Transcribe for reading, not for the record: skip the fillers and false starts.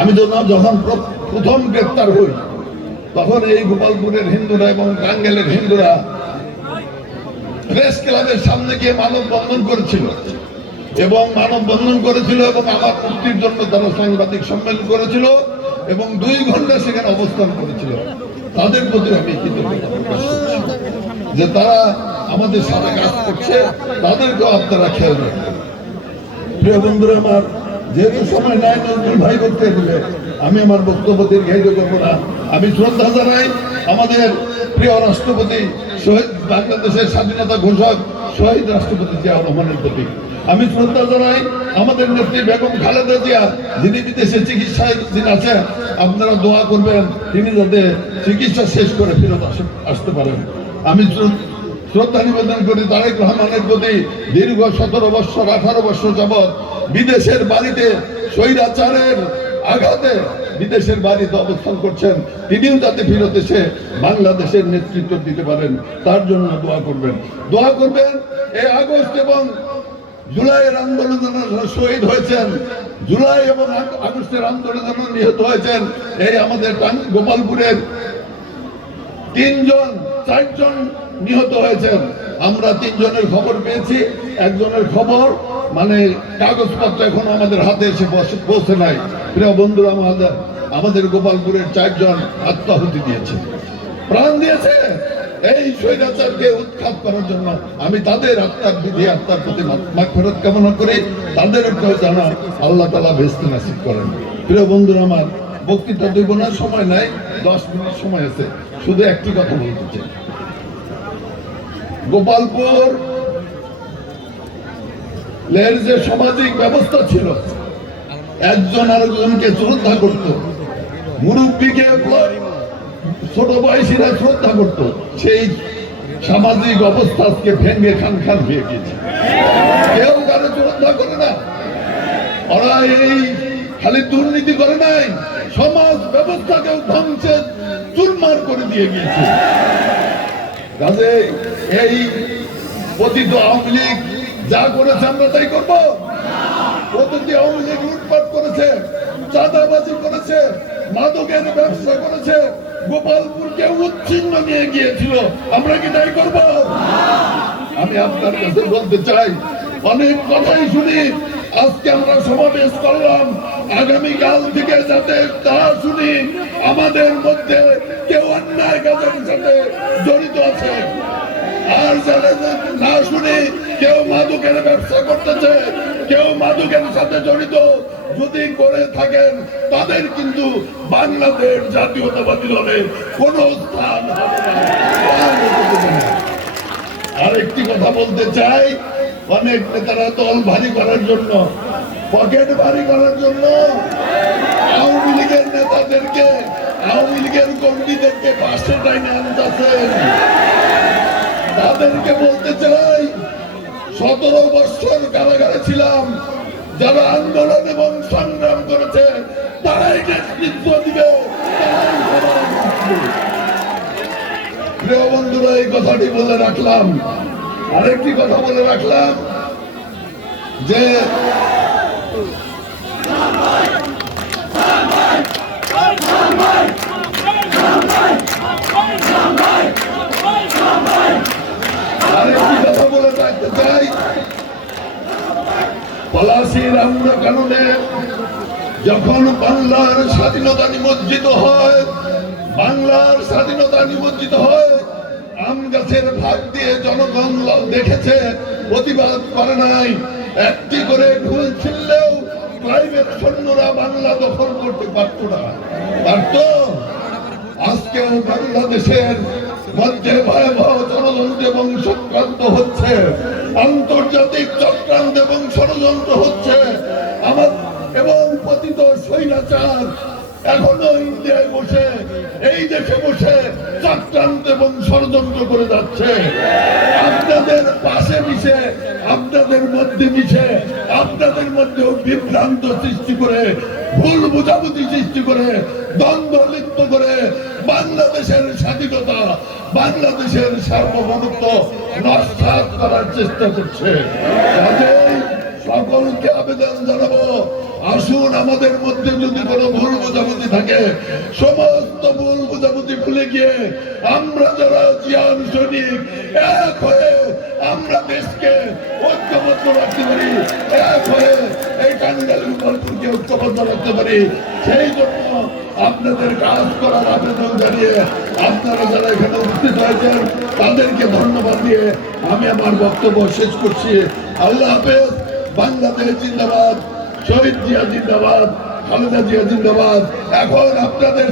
আমি যখন প্রথম গ্রেপ্তার হই তখন এই গোপালপুরের হিন্দুরা এবং টাঙ্গাইলের হিন্দুরা প্রেস ক্লাবের সামনে গিয়ে মানববন্ধন করেছিল এবং আমার মুক্তির জন্য তারা সাংবাদিক সম্মেলন করেছিল এবং 2 ঘন্টা সেখানে অবস্থান করেছিল। তাদের প্রতি আমি কৃতজ্ঞতা প্রকাশ করছি যে তারা আমাদের সাথে কাজ করছে, তাদেরকেও আপনারা খেয়াল রাখবেন। প্রিয় বন্ধুরা আমার, যেহেতু সময় নাই নজরুল ভাই বক্তব্য দিলে আমি আমার বক্তব্য দীর্ঘায়িত করবো না। আমি শ্রদ্ধা জানাই আমাদের প্রিয় রাষ্ট্রপতি শহীদ বাংলাদেশের স্বাধীনতা ঘোষক শহীদ রাষ্ট্রপতি জিয়াউর রহমানের প্রতি। আমি শ্রদ্ধা জানাই আমাদের নেত্রী বেগম খালেদা জিয়া, যিনি বিদেশে চিকিৎসায় আছেন। আপনারা দোয়া করবেন তিনি যাতে চিকিৎসা শেষ করে ফেরত আসতে পারেন। আমি শ্রদ্ধা নিবেদন করি তারেক রহমানের প্রতি। দীর্ঘ 17 বছর 18 বছর যাবৎ বিদেশের বাড়িতে স্বৈরাচারের আঘাতে বিদেশের বাড়িতে অবস্থান করছেন, তিনিও যাতে ফিরত এসে বাংলাদেশের নেতৃত্ব দিতে পারেন তার জন্য দোয়া করবেন। এই আগস্ট এবং জুলাইয়ের আন্দোলনে শহীদ হয়েছেন, জুলাই এবং আগস্টের আন্দোলনে নিহত হয়েছেন এই আমাদের গোপালপুরের 4জন নিহত হয়েছেন। আমরা 3 জনের খবর পেয়েছি, একজনের খবর মানে কাগজপত্র এখন আমাদের হাতে এসে পৌঁছে নাই। প্রিয় বন্ধুরা, আমাদের গোপালপুরের 4 জন আত্মাহুতি দিয়েছে, প্রাণ দিয়েছে এই স্বৈরাচারকে উৎখাত করার জন্য। আমি তাদের আত্মার প্রতি মাগফিরাত কামনা করি, তাদেরকেও যেন আল্লাহ তাআলা বেহেশত নসিব করেন। প্রিয় বন্ধুরা আমার, বক্তৃতা দেব না, সময় নাই, 10 মিনিট সময় আছে। শুধু একটি কথা বলতে চাই, গোপালপুর এর যে সামাজিক ব্যবস্থা ছিল, একজন আরেকজনকে শ্রদ্ধা করত, মুরব্বীকে ছোট বয়সীরা শ্রদ্ধা করত, সেই সামাজিক অবস্থা আজকে ভেঙে খান হয়ে গেছে। কেউ কারো শ্রদ্ধা করে না। ওরা এই খালি দুর্নীতি করে নাই, সমাজ ব্যবস্থাকেও ধ্বংসের চুরমার করে দিয়ে গিয়েছে। কাজে এই পতিত আওয়ামী লীগ যা করেছে আমরা তাই করবো? প্রতিটি আওয়ামী লীগ লুটপাট করেছে, চাঁদাবাজি করেছে, মাদকের ব্যবসা করেছে, গোপালপুরকে উচ্ছিন্ন নিয়ে গিয়েছিল। আমরা কি তাই করব? আমি আপনার কাছে বলতে চাই, অনেক কথাই শুনি, আজকে আমরা সমাবেশ করলাম, আগামীকাল থেকে যাতে তা শুনি আমাদের মধ্যে কেউ অন্যায় কাজের সাথে জড়িত আছে, আর যারা না শুনি কেউ মাদকের ব্যবসা করতেছে, কেউ মাদকের সাথে জড়িত যদি করে থাকেন, তাদের কিন্তু বাংলাদেশ জাতীয়তাবাদী দলে কোন স্থান হবে না। আরেকটি কথা বলতে চাই, অনেক নেতারা দল ভারী করার জন্য, পকেট ভারী করার জন্য আওয়ামী লীগের নেতাদেরকে, আওয়ামী লীগের কর্মীদেরকে পাশে টাইনে আনতেছেন। তাদেরকে বলতে চাই, 17 বছর কারাগারে ছিলাম, যারা আন্দোলন এবং সংগ্রাম করেছে তারাই নেতৃত্ব দিবে। প্রিয় বন্ধুরা, এই কথাটি বলে রাখলাম। আরেকটি কথা বলে রাখলাম যে পলাশীর আন্দোলনে যখন বাংলার স্বাধীনতা নিমজ্জিত হয়, আম গাছের ভাগ দিয়ে জনগণ দেখেছে, প্রতিবাদ করে নাই। একটি করে ঢুল ছিললেও প্রাইভেট সৈন্যরা বাংলা দখল করতে পারত না। আজকেও বাংলাদেশের মধ্যে ভয়াবহ ষড়যন্ত্র এবং চক্রান্ত হচ্ছে, আন্তর্জাতিক চক্রান্ত এবং ষড়যন্ত্র হচ্ছে। এবং পতিত স্বৈরাচার এখনো ইন্ডিয়ায় বসে, এই দেশে বসে চক্রান্ত এবং ষড়যন্ত্র করে যাচ্ছে। আপনাদের পাশে মিশে, আপনাদের মধ্যে মিশে, আপনাদের মধ্যেও বিভ্রান্ত সৃষ্টি করে, ভুল বুঝাবুঝি সৃষ্টি করে, দ্বন্দ্ব লিপ্ত করে বাংলাদেশের স্বাধীনতা, বাংলাদেশের সার্বভৌমত্ব নস্যাৎ করার চেষ্টা করছে। সকলকে আবেদন জানাবো, আসুন আমাদের মধ্যে যদি কোনো ভুল বোঝাবুঝি থাকে, সমস্ত ভুল বোঝাবুঝি ভুলে গিয়ে আমরা যারা জিয়ার সৈনিক এক হয়ে আমরা দেশকে ঐক্যবদ্ধ রাখতে পারি, এক হয়ে এই টাঙ্গাইল গোপালপুরকে ঐক্যবদ্ধ রাখতে পারি। সেই জন্য আপনাদের কাজ করার আবেদন জানিয়ে আপনারা যারা এখানে উপস্থিত হয়েছেন তাদেরকে ধন্যবাদ দিয়ে আমি আমার বক্তব্য শেষ করছি। আল্লাহ হাফেজ। বাংলাদেশ জিন্দাবাদ, শহীদ জিয়া জিন্দাবাদ, খালেদা জিয়া জিন্দাবাদ। এখন আপনাদের